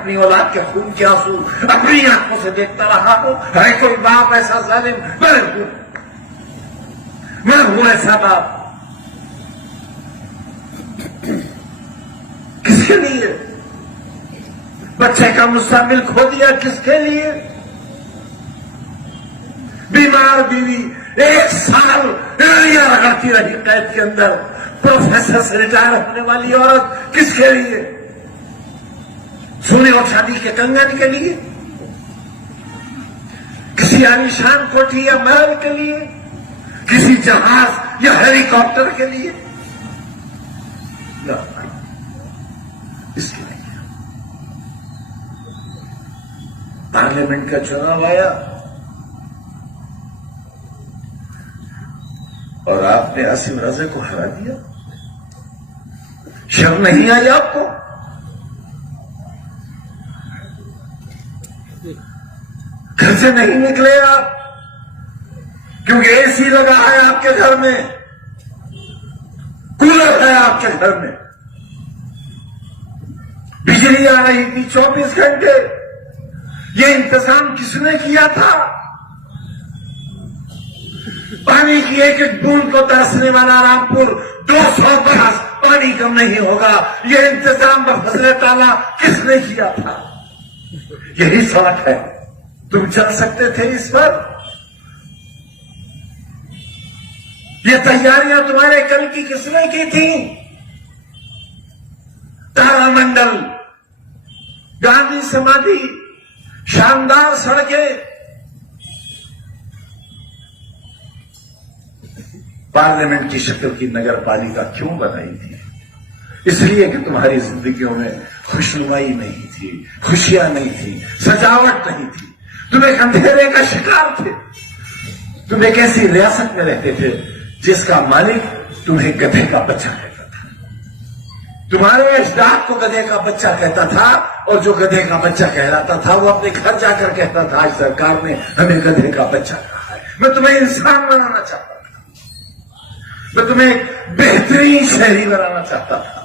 अपनी औलाद के खून के आंसू अपनी आंखों से देखता रहा हूं। है कोई बाप ऐसा जालिम? मैं हूं ऐसा बाप। किसके लिए? बच्चे का मुस्तकबिल खो दिया, किसके लिए? बीमार बीवी 1 साल एड़ियां रगड़ती रही कैद के अंदर। प्रोफेसर से रिटायर होने वाली औरत, किसके लिए? सोने और शादी के कंगन के लिए? किसी आलीशान कोठी या महल के लिए? किसी जहाज या हेलीकॉप्टर के लिए? न, इसके लिए। पार्लियामेंट का चुनाव आया और आपने आसिम रजा को हरा दिया। शर्म नहीं आई आपको? घर से नहीं निकले आप क्योंकि एसी लगा है आपके घर में, कूलर है आपके घर में, बिजली आ रही थी 24 घंटे। ये इंतजाम किसने किया था? पानी की एक एक बूंद को तरसने वाला रामपुर 200 बरस पानी कम नहीं होगा। ये इंतजाम बफजले ताला किसने किया था? यही सड़क है, तुम चल सकते थे इस पर। ये तैयारियां तुम्हारे कल की किसने की थी? तारामंडल, गांधी समाधि, शानदार सड़कें। पार्लियामेंट की शक्ल की नगर पालिका क्यों बनाई थी? इसलिए कि तुम्हारी जिंदगियों में खुशनुमाई नहीं थी, खुशियां नहीं थी, सजावट नहीं थी। तुम एक अंधेरे का शिकार थे। तुम एक ऐसी रियासत में रहते थे जिसका मालिक तुम्हें गधे का बच्चा कहता था। तुम्हारे अजदाद को गधे का बच्चा कहता था और जो गधे का बच्चा कहलाता था वो अपने घर जाकर कहता था आज सरकार ने हमें गधे का बच्चा कहा है। मैं तुम्हें इंसान बनाना चाहता था, मैं तुम्हें बेहतरीन शहरी बनाना चाहता था,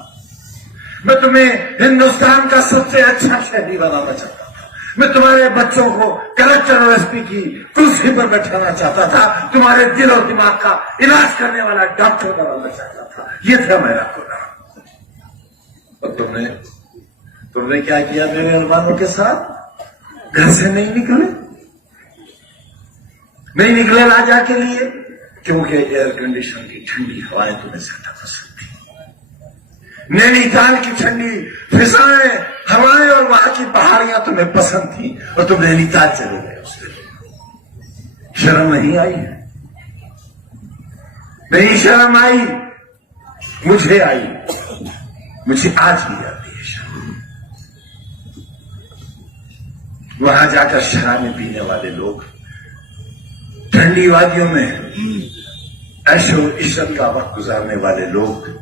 मैं तुम्हें हिंदुस्तान का सबसे अच्छा शहरी बनाना चाहता था। मैं तुम्हारे बच्चों को कलेक्टर और एसपी की कुर्सी पर बैठाना चाहता था, तुम्हारे दिल और दिमाग का इलाज करने वाला डॉक्टर बनाना चाहता था। ये था मेरा खुदा। और तुमने क्या किया मेरे अरमानों के साथ? घर से नहीं निकले राजा के लिए, क्योंकि एयर कंडीशन की ठंडी हवाएं तुम्हें ज्यादा पसंद थी। नैनीताल की ठंडी फिजाएं, हवाएं और वहां की पहाड़ियां तुम्हें पसंद थी और तुम नैनीताल चले गए। उसके लिए शर्म नहीं आई है? नहीं शर्म आई? मुझे आई, मुझे आज भी आती है शर्म। वहां जाकर शराबें पीने वाले लोग, ठंडी वादियों में ऐशो इशरत का वक्त गुजारने वाले लोग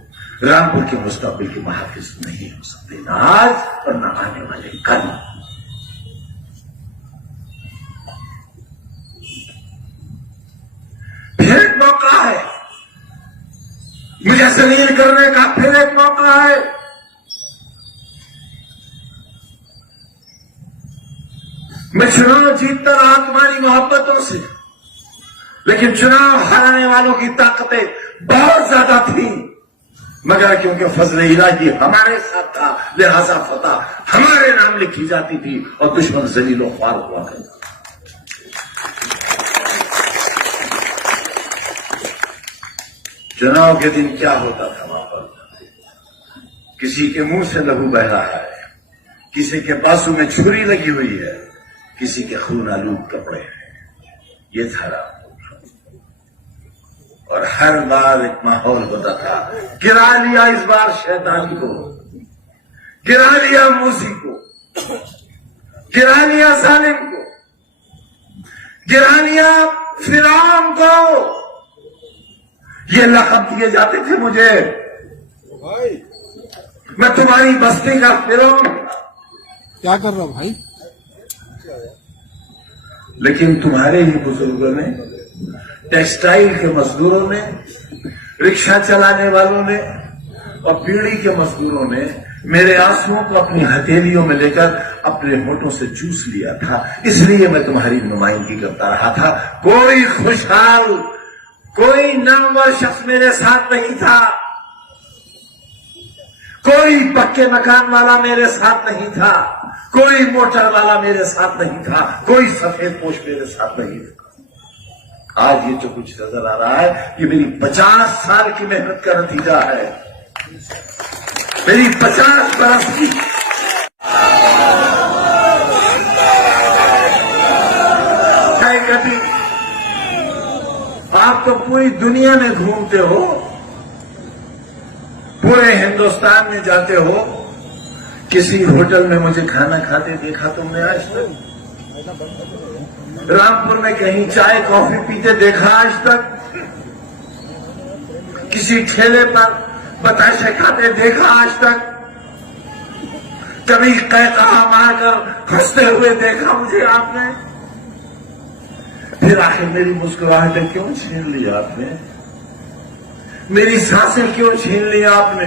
रामपुर के मुस्तकबिल के मुहाफिज नहीं हो सकते, न आज और न आने वाले कल। फिर एक मौका है, मुझे जलील करने का फिर एक मौका है। मैं चुनाव जीतता रहा तुम्हारी मोहब्बतों से, लेकिन चुनाव हराने वालों की ताकतें बहुत ज्यादा थी। मगर क्योंकि फजल इलाही हमारे साथ था, लिहाजा फतह हमारे नाम लिखी जाती थी और दुश्मन जलीलो ख्वार हुआ करता। चुनाव के दिन क्या होता था वहां पर? किसी के मुंह से लहू बह रहा है, किसी के बाजू में छुरी लगी हुई है, किसी के खून आलूद कपड़े हैं। ये था रामपुर। और हर बार एक माहौल होता था, गिरा लिया इस बार शैतान को, गिरा लिया मूसी को, गिरा लिया सालिम को, गिरा लिया फिरौन को। ये लक़ब दिए जाते थे मुझे। मैं तुम्हारी बस्ती का फिरौन। क्या कर रहा हूं भाई? लेकिन तुम्हारे ही बुजुर्गों ने, टेक्सटाइल के मजदूरों ने, रिक्शा चलाने वालों ने और बीड़ी के मजदूरों ने मेरे आंसुओं को अपनी हथेलियों में लेकर अपने होठों से चूस लिया था, इसलिए मैं तुम्हारी नुमाइंदगी करता रहा था। कोई खुशहाल, कोई नामवर शख्स मेरे साथ नहीं था, कोई पक्के मकान वाला मेरे साथ नहीं था, कोई मोटर वाला मेरे साथ नहीं था, कोई सफेद पोश मेरे साथ नहीं था। आज ये जो कुछ नजर आ रहा है, ये मेरी 50 साल की मेहनत का नतीजा है, मेरी 50 बरस की। कभी आप तो पूरी दुनिया में घूमते हो, पूरे हिंदुस्तान में जाते हो, किसी होटल में मुझे खाना खाते देखा तुमने आज तक? रामपुर में कहीं चाय कॉफी पीते देखा आज तक? किसी ठेले पर बताशे खाते देखा आज तक? कभी कहकहा मारकर हंसते हुए देखा मुझे आपने? फिर आखिर मेरी मुस्कुराहटें क्यों छीन ली आपने? मेरी सांसें क्यों छीन ली आपने?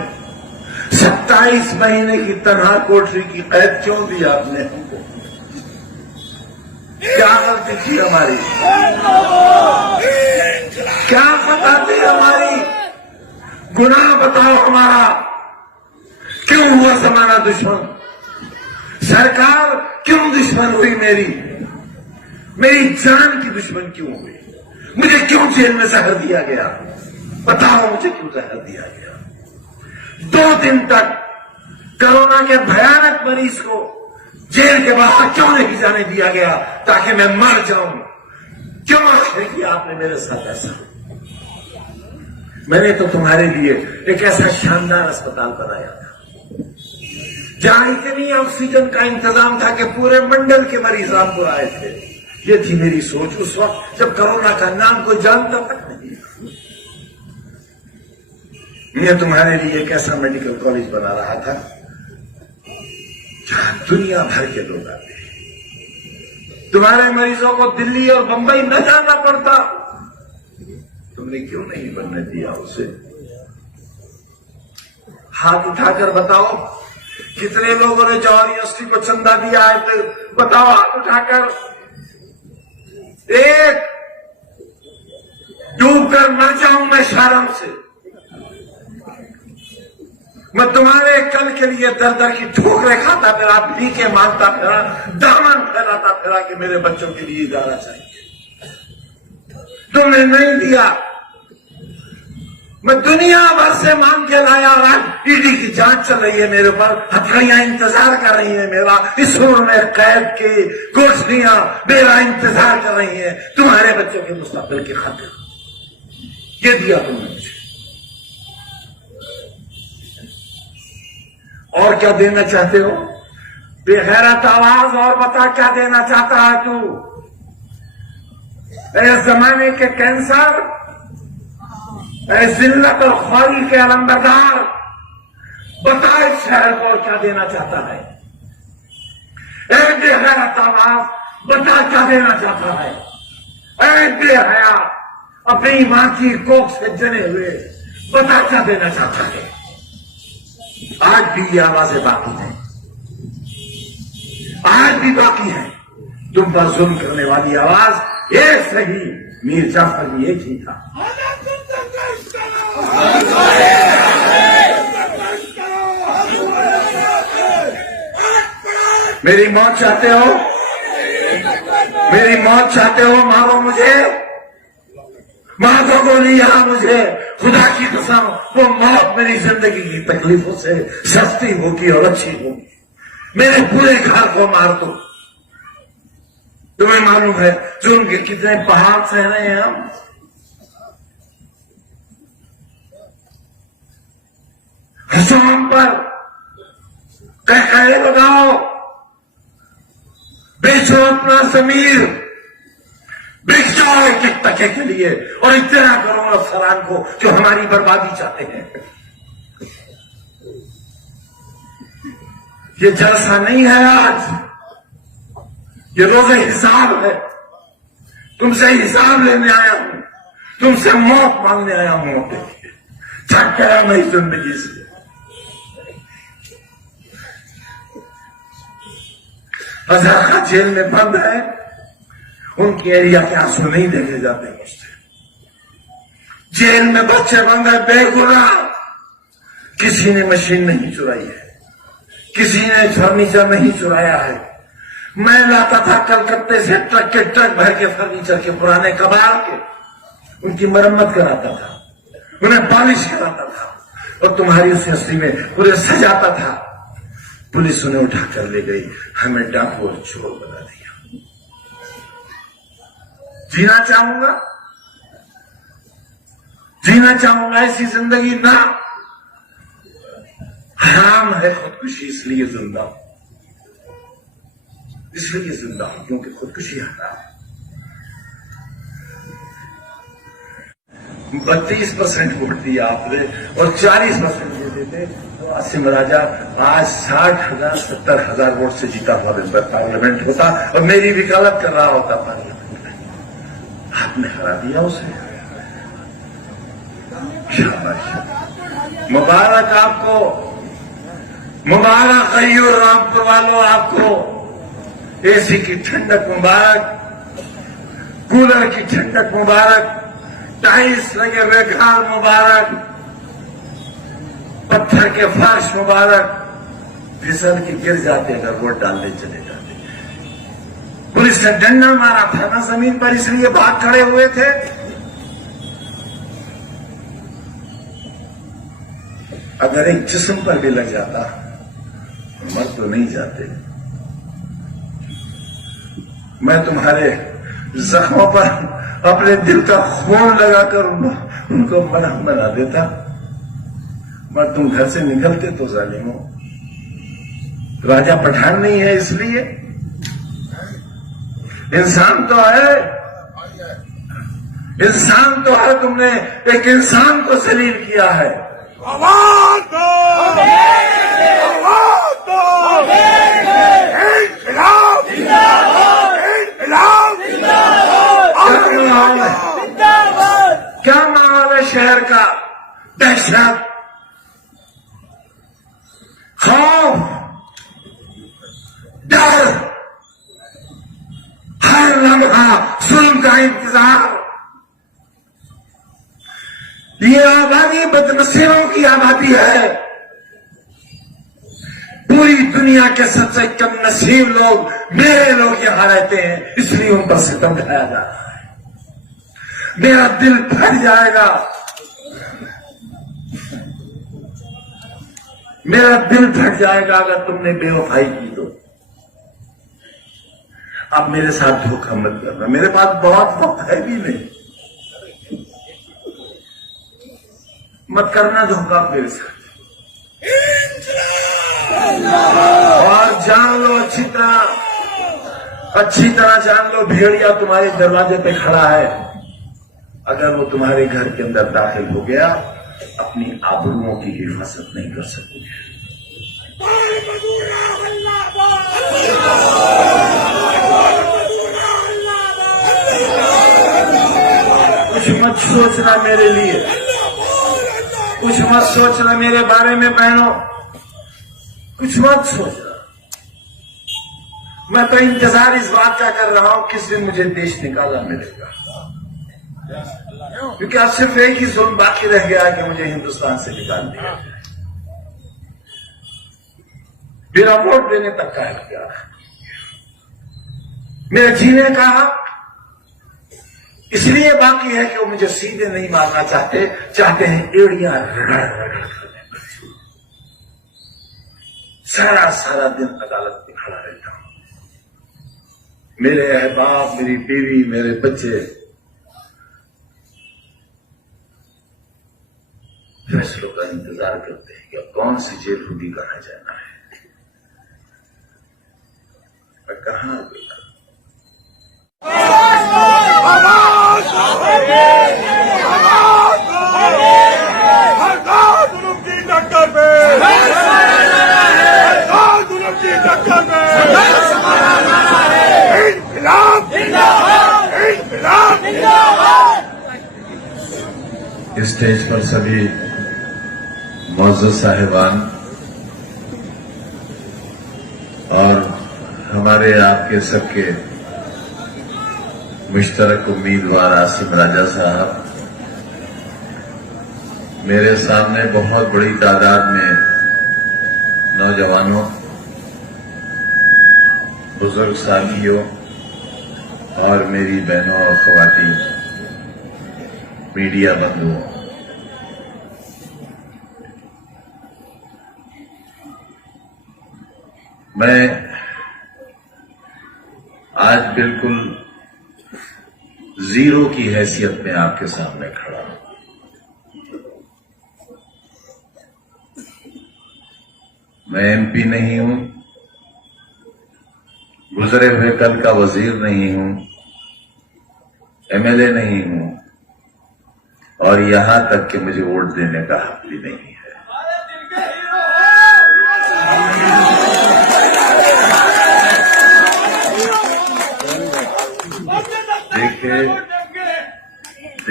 27 महीने की तनहा कोठरी की कैद क्यों दी आपने हमको? क्या गलती थी हमारी? क्या खता थी हमारी? गुनाह बताओ हमारा, क्यों हुआ जमाना दुश्मन? सरकार क्यों दुश्मन हुई मेरी? मेरी जान की दुश्मन क्यों हुई? मुझे क्यों जेल में जहर दिया गया? बताओ मुझे क्यों जहर दिया गया? 2 दिन तक कोरोना के भयानक मरीज को जेल के बाहर क्यों नहीं जाने दिया गया ताकि मैं मर जाऊं? क्यों आखिर किया आपने मेरे साथ ऐसा? मैंने तो तुम्हारे लिए एक ऐसा शानदार अस्पताल बनाया था जहां इतनी ऑक्सीजन का इंतजाम था कि पूरे मंडल के मरीज रामपुर आए थे। ये थी मेरी सोच उस वक्त जब कोरोना का नाम कोई जानता तक नहीं था। मैं तुम्हारे लिए एक ऐसा मेडिकल कॉलेज बना रहा था जहां दुनिया भर के लोग आते हैं। तुम्हारे मरीजों को दिल्ली और बंबई न जाना पड़ता। तुमने क्यों नहीं बनने दिया उसे? हाथ उठाकर बताओ, कितने लोगों ने जवाहर यूनिवर्सिटी को चंदा दिया है? तो बताओ हाथ उठाकर। एक डूबकर मर जाऊं मैं शर्म से। मैं तुम्हारे कल के लिए दर दर की ठोकरें खाता फिरा, भीखे मांगता फिरा, दामन फैलाता फिरा कि मेरे बच्चों के लिए जाना चाहिए। तुमने नहीं दिया। मैं दुनिया भर से मांग के लाया। आज ईडी की जांच चल रही है मेरे ऊपर, हथकड़ियां इंतजार कर रही है मेरा, इस रूम में कैद की कोठरियां मेरा इंतजार कर रही है तुम्हारे बच्चों के मुस्तकबिल की खातिर। ये दिया तुमने मुझे। और क्या देना चाहते हो? बेगैरत आवाज, और बता क्या देना चाहता है तू? इस जमाने के कैंसर, जिल्लत और ख्वारी के अलंबरदार, बता इस शहर को और क्या देना चाहता है? बेगैरत आवाज, बता क्या देना चाहता है? बेहया, अपनी मां की कोख से जने हुए, बता क्या देना चाहता है? आज भी ये आवाजें बाकी हैं, आज भी बाकी है। तुम पर जुल्म करने वाली आवाज ये सही मीर जाफर भी एक ही था। मेरी मौत चाहते हो? मेरी मौत चाहते हो? मारो मुझे, मार दो गोली यहां मुझे। खुदा की कसम, वो मौत मेरी जिंदगी की तकलीफों से सस्ती होगी और अच्छी होगी। मेरे पूरे घर को मार दो। तुम्हें मालूम है जुल्म के कितने पहाड़ सह रहे हैं हम? हंसो हम पर, कहे लगाओ, बेचो अपना जमीर, बिक जाओ एक टके के लिए और इतना करो अफसरान को जो हमारी बर्बादी चाहते हैं। ये जलसा नहीं है आज, ये रोज़े हिसाब है। तुमसे हिसाब लेने आया हूं, तुमसे मौत मांगने आया हूं। थक गया मैं इस जिंदगी से। हजारा जेल में बंद है, उनके एरिया के आंसू नहीं देखे जाते मुझसे। जेल में बच्चे बंद है बेगुनाह, किसी ने मशीन नहीं चुराई है, किसी ने फर्नीचर नहीं चुराया है। मैं लाता था कलकत्ते से ट्रक के ट्रक भर के फर्नीचर के पुराने कबाड़ के, उनकी मरम्मत कराता था, उन्हें पॉलिश कराता था और तुम्हारी उस हस्ती में पूरे सजाता था। पुलिस उन्हें उठाकर ले गई, हमें डाकू और चोर बना दिया। जीना चाहूंगा ऐसी जिंदगी ना। हराम है खुदकुशी, इसलिए जिंदा हूं क्योंकि खुदकुशी हराम। 32% वोट दिया आपने और 40% दे देते तो आसिम राजा आज 60,000 70,000 वोट से जीता हुआ पार्लियामेंट होता और मेरी वकालत कर रहा होता पार्लियामेंट में। आपने हरा दिया उसे। शाबाश, मुबारक आपको, मुबारक अय्यूर रामपुर वालों, आपको एसी की ठंडक मुबारक, कूलर की ठंडक मुबारक, टाइल्स लगे हुए घर मुबारक, पत्थर के फर्श मुबारक, फिसल के गिर जाते अगर वोट डालने चले जाते। पुलिस ने डंडा मारा था ना जमीन पर, इसलिए भाग खड़े हुए थे। अगर एक जिस्म पर भी लग जाता मर तो नहीं जाते। मैं तुम्हारे जख्मों पर अपने दिल का खून लगाकर उनको मरहम बना देता, मगर तुम घर से निकलते तो जालिमो। राजा पठान नहीं है इसलिए, इंसान तो है, इंसान तो है। तुमने एक इंसान को जलील किया है। आवाज दो, आवाज दो, इन्कलाब, इन्कलाब, क्या माहौल है शहर का? दहशत, खौफ, डर, हर लम्हा जुल्म का इंतजार। ये आबादी बदनसीबों की आबादी है। पूरी दुनिया के सबसे कम नसीब लोग मेरे लोग यहां रहते हैं, इसलिए उन पर सितम ढाया जा रहा है। मेरा दिल फट जाएगा, मेरा दिल फट जाएगा अगर तुमने बेवफाई की तो। अब मेरे साथ धोखा मत करना, मेरे पास बहुत वक्त है भी नहीं, मत करना धोखा मेरे साथ। और जान लो अच्छी तरह जान लो, भेड़िया तुम्हारे दरवाजे पे खड़ा है। अगर वो तुम्हारे घर के अंदर दाखिल हो गया, अपनी आबरूओं की हिफाजत नहीं कर सकोगे। कुछ मत सोचना मेरे लिए, कुछ मत सोचना मेरे बारे में बहनों, कुछ मत सोचना। मैं तो इंतजार इस बात का कर रहा हूं किस दिन मुझे देश निकाला मिलेगा, क्योंकि अब सिर्फ एक ही जुल्म बाकी रह गया कि मुझे हिंदुस्तान से निकाल दिया जाए। मेरा वोट देने तक का इख्तियार है, मेरे जीने का हक इसलिए बाकी है कि वो मुझे सीधे नहीं मारना चाहते हैं एड़ियां रगड़ रगड़ कर। सारा दिन अदालत में खड़ा रहता हूं। मेरे अहबाब, मेरी बीवी, मेरे बच्चे फैसलों का इंतजार करते हैं कि कौन सी जेल होगी, कहां जाना है और कहां गया। स्टेज पर सभी मुअज़्ज़ज़ साहिबान और हमारे हमारे आपके सबके मुश्तरक उम्मीदवार आसिम राजा साहब, मेरे सामने बहुत बड़ी तादाद में नौजवानों, बुजुर्ग साथियों और मेरी बहनों और ख्वातीन मीडिया बंधुओं, मैं आज बिल्कुल जीरो की हैसियत में आपके सामने खड़ा हूं। मैं एमपी नहीं हूं, गुजरे हुए कल का वजीर नहीं हूं, एमएलए नहीं हूं और यहां तक कि मुझे वोट देने का हक भी नहीं है।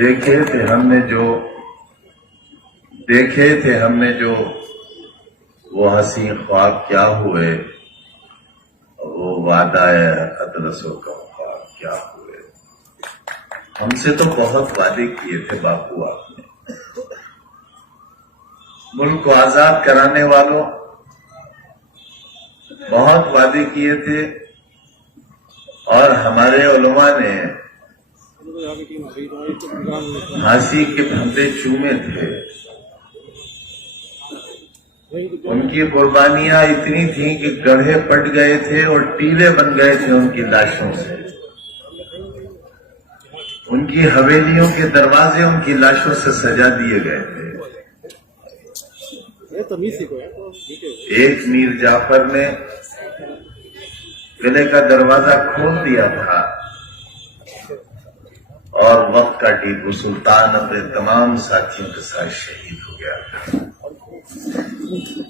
देखे थे हमने जो वो हसी ख्वाब क्या हुए, वो वादा अतरसों का ख्वाब क्या हुए। हमसे तो बहुत वादे किए थे बापू आपने, मुल्क को आजाद कराने वालों, बहुत वादे किए थे और हमारे उलमा ने फांसी के फंदे चूमे थे। उनकी कुर्बानियां इतनी थीं कि गड्ढे पट गए थे और टीले बन गए थे उनकी लाशों से। उनकी हवेलियों के दरवाजे उनकी लाशों से सजा दिए गए थे। एक मीर जाफर ने किले का दरवाजा खोल दिया था और वक्त का टीपू सुल्तान अपने तमाम साथियों के साथ शहीद हो गया था।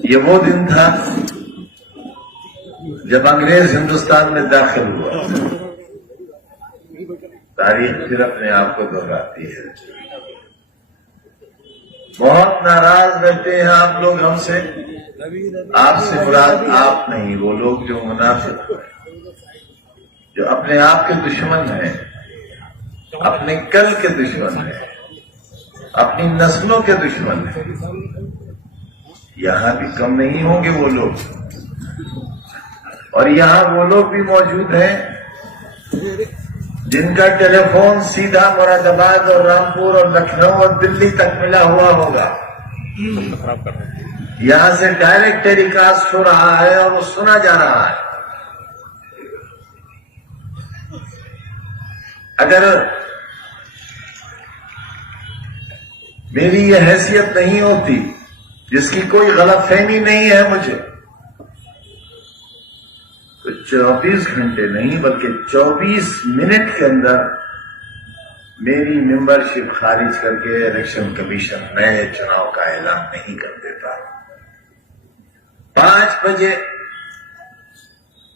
ये वो दिन था जब अंग्रेज हिंदुस्तान में दाखिल हुआ। तारीख फिर अपने आप को दोहराती है। बहुत नाराज रहते हैं आप लोग हमसे। आपसे मुराद आप नहीं, वो लोग जो मुनाफिक हैं, जो अपने आप के दुश्मन हैं, अपने कल के दुश्मन हैं, अपनी नस्लों के दुश्मन हैं। यहां भी कम नहीं होंगे वो लोग, और यहां वो लोग भी मौजूद हैं जिनका टेलीफोन सीधा मुरादाबाद और रामपुर और लखनऊ और दिल्ली तक मिला हुआ होगा। यहां से डायरेक्ट टेलीकास्ट हो रहा है और वो सुना जा रहा है। अगर मेरी ये हैसियत नहीं होती, जिसकी कोई गलतफहमी नहीं है मुझे, तो 24 घंटे नहीं बल्कि 24 मिनट के अंदर मेरी मेंबरशिप खारिज करके इलेक्शन कमीशन नए चुनाव का ऐलान नहीं कर देता। 5 बजे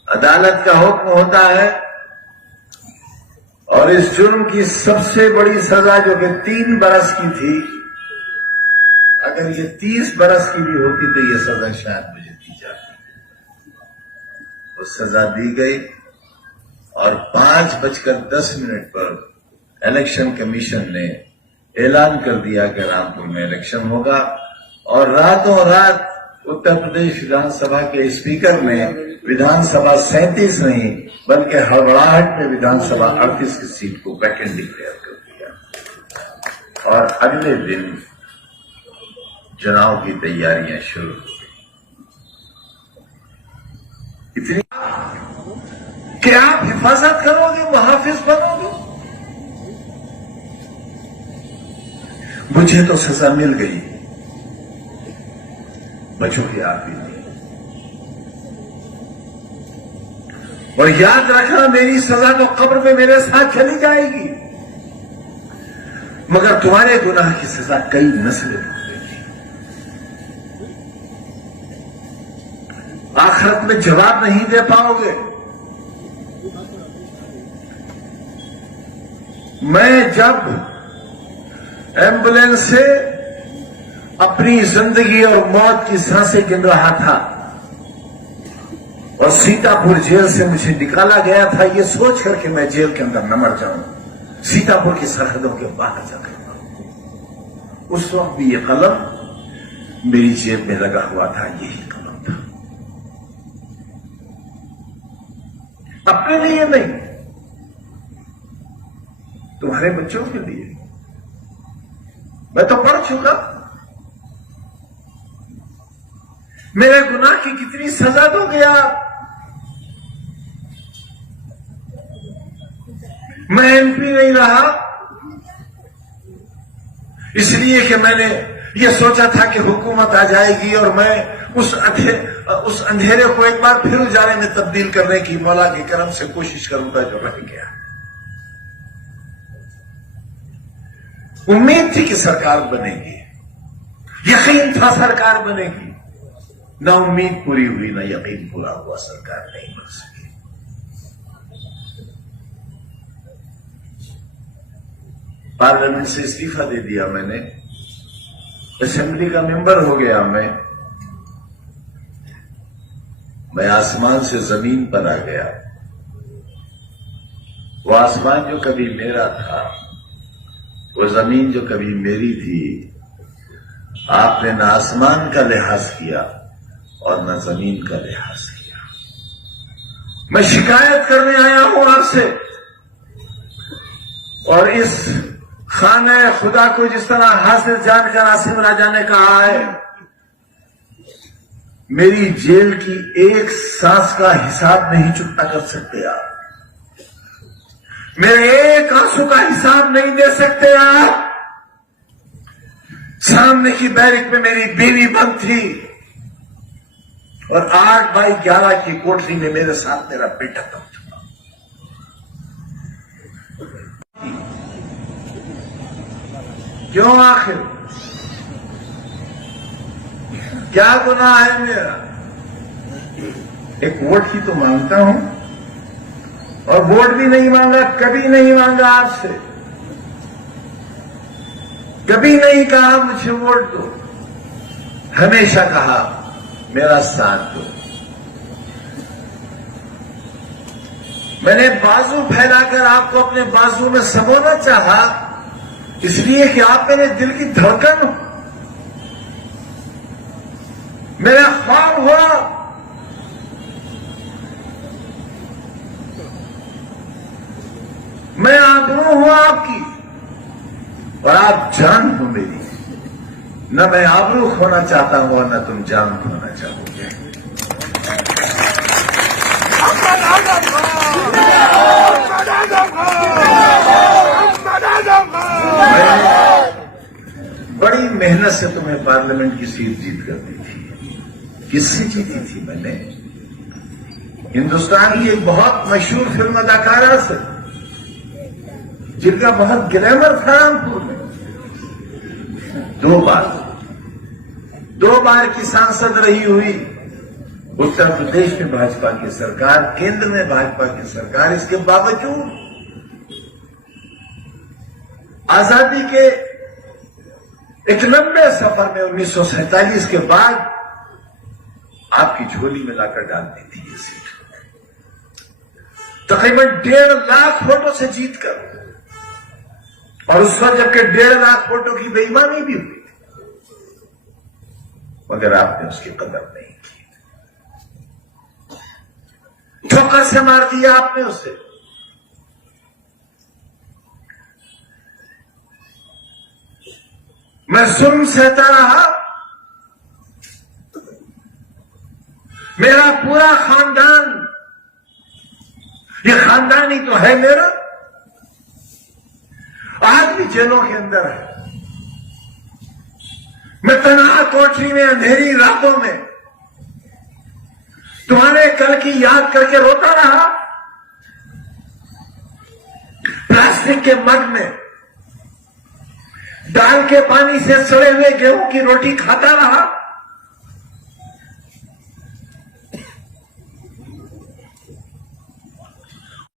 अदालत का हुक्म होता है और इस जुर्म की सबसे बड़ी सजा जो कि 3 बरस की थी, अगर ये 30 बरस की भी होती तो ये सजा शायद मुझे दी जाती। वो सजा दी गई और 5:10 पर इलेक्शन कमीशन ने ऐलान कर दिया कि रामपुर में इलेक्शन होगा। और रातों रात उत्तर प्रदेश विधानसभा के स्पीकर ने विधानसभा 37 नहीं बल्कि हड़बड़ाहट में विधानसभा 38 की सीट को वैकेंट डिक्लेयर कर दिया और अगले दिन चुनाव की तैयारियां शुरू हो गई। इतनी कि आप हिफाजत करोगे, मुहाफिज बनोगे। मुझे तो सजा मिल गई, बचोगे आप भी नहीं। और याद रखना, मेरी सजा तो कब्र में मेरे साथ चली जाएगी, मगर तुम्हारे गुनाह की सजा कई नस्लें भुगतेंगी। आखिरत में जवाब नहीं दे पाओगे। मैं जब एम्बुलेंस से अपनी जिंदगी और मौत की सांसें गिन रहा था, और सीतापुर जेल से मुझे निकाला गया था ये सोच करके मैं जेल के अंदर न मर जाऊं, सीतापुर की सरहदों के बाहर जाकर मरूं। उस वक्त भी ये कलम मेरी जेब में लगा हुआ था, यही कलम था। अपने लिए नहीं, तुम्हारे बच्चों के लिए। मैं तो पढ़ चुका, मेरे गुनाह की कितनी सजा दोगे आप? मैं एमपी नहीं रहा इसलिए कि मैंने ये सोचा था कि हुकूमत आ जाएगी और मैं उस अंधेरे को एक बार फिर उजाले में तब्दील करने की मौला के करम से कोशिश करूंगा जो रह गया। उम्मीद थी कि सरकार बनेगी, यकीन था सरकार बनेगी, ना उम्मीद पूरी हुई ना यकीन पूरा हुआ, सरकार नहीं बन सकी। पार्लियामेंट से इस्तीफा दे दिया मैंने, असेंबली का मेंबर हो गया मैं आसमान से जमीन पर आ गया। वो आसमान जो कभी मेरा था, वो जमीन जो कभी मेरी थी, आपने न आसमान का लिहाज किया और न जमीन का लिहाज किया। मैं शिकायत करने आया हूं आपसे, और इस खाने खुदा को जिस तरह हासिल जानकर आसिम राजा ने कहा है, मेरी जेल की एक सांस का हिसाब नहीं चुकता कर सकते आप, मेरे एक आंसू का हिसाब नहीं दे सकते आप। सामने की बैरिक में मेरी बीवी बंद थी और 8x11 की कोठरी में मेरे साथ मेरा बेटा बंद था। क्यों आखिर क्या गुनाह है मेरा? एक वोट की तो मांगता हूं, और वोट भी नहीं मांगा, कभी नहीं मांगा आपसे, कभी नहीं कहा मुझे वोट दो, हमेशा कहा मेरा साथ दो। मैंने बाजू फैलाकर आपको अपने बाजू में समोना चाहा, इसलिए कि आप मेरे दिल की धड़कन हो, मेरा ख्वाब हो। मैं आबरू हूं आपकी और आप जान हो मेरी। न मैं आबरू खोना चाहता हूं और न तुम जान खोना चाहोगे। बड़ी मेहनत से तुम्हें पार्लियामेंट की सीट जीत कर दी थी। किससे जीती थी मैंने? हिंदुस्तान की एक बहुत मशहूर फिल्म अदाकारा से, जिनका बहुत ग्लैमर था रामपुर में। 2 बार की सांसद रही हुई, उत्तर प्रदेश में भाजपा की सरकार, केंद्र में भाजपा की सरकार, इसके बावजूद आजादी के एक लंबे सफर में 1947 के बाद आपकी झोली में लाकर डाल दी थी ये सीट, तकरीबन 1.5 लाख वोटों से जीतकर। और उस वक्त जबकि 1.5 लाख वोटों की बेईमानी भी हुई थी, मगर आपने उसकी कदर नहीं की, ठोकर से मार दिया आपने उसे। मैं जुल्म सहता रहा, मेरा पूरा खानदान, ये खानदान ही तो है मेरा, आज भी जेलों के अंदर है। मैं तन्हा कोठरी में अंधेरी रातों में तुम्हारे कल की याद करके रोता रहा, प्लास्टिक के मग में डाल के पानी से सड़े हुए गेहूं की रोटी खाता रहा,